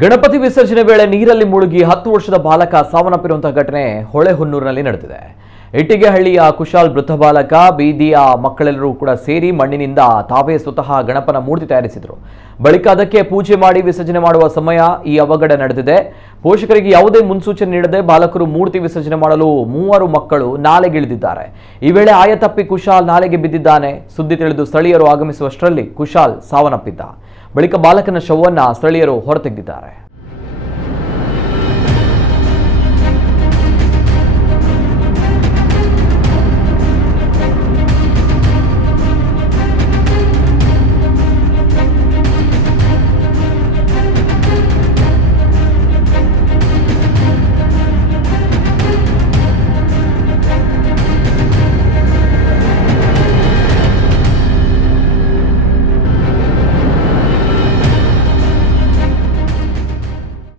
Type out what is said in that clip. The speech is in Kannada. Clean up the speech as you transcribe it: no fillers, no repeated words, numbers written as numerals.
ಗಣಪತಿ ವಿಸರ್ಜನೆ ವೇಳೆ ನೀರಲ್ಲಿ ಮುಳುಗಿ 10 ವರ್ಷದ ಬಾಲಕ ಸಾವನ್ನಪ್ಪಿರುವಂತಹ ಘಟನೆ ಹೊಳೆಹೊನ್ನೂರಿನಲ್ಲಿ ನಡೆದಿದೆ. ಇಟ್ಟಿಗೆಹಳ್ಳಿಯ ಕುಶಾಲ್ ಮೃತ ಬಾಲಕ ಬೀದಿಯ ಮಕ್ಕಳೆಲ್ಲರೂ ಕೂಡ ಸೇರಿ ಮಣ್ಣಿನಿಂದ ತಾವೇ ಸ್ವತಃ ಗಣಪನ ಮೂರ್ತಿ ತಯಾರಿಸಿದರು. ಬಳಿಕ ಅದಕ್ಕೆ ಪೂಜೆ ಮಾಡಿ ವಿಸರ್ಜನೆ ಮಾಡುವ ಸಮಯ ಈ ಅವಘಡ ನಡೆದಿದೆ. ಪೋಷಕರಿಗೆ ಯಾವುದೇ ಮುನ್ಸೂಚನೆ ನೀಡದೆ ಬಾಲಕರು ಮೂರ್ತಿ ವಿಸರ್ಜನೆ ಮಾಡಲು 3 ಮಕ್ಕಳು ನಾಲೆಗಿಳಿದಿದ್ದಾರೆ. ಈ ವೇಳೆ ಆಯತಪ್ಪಿ ಕುಶಾಲ್ ನಾಲೆಗೆ ಬಿದ್ದಿದ್ದಾನೆ. ಸುದ್ದಿ ತಿಳಿದು ಸ್ಥಳೀಯರು ಆಗಮಿಸುವಷ್ಟರಲ್ಲಿ ಕುಶಾಲ್ ಸಾವನ್ನಪ್ಪಿದ್ದ. ಬಳಿಕ ಬಾಲಕನ ಶವವನ್ನು ಸ್ಥಳೀಯರು ಹೊರತೆಗೆದಿದ್ದಾರೆ.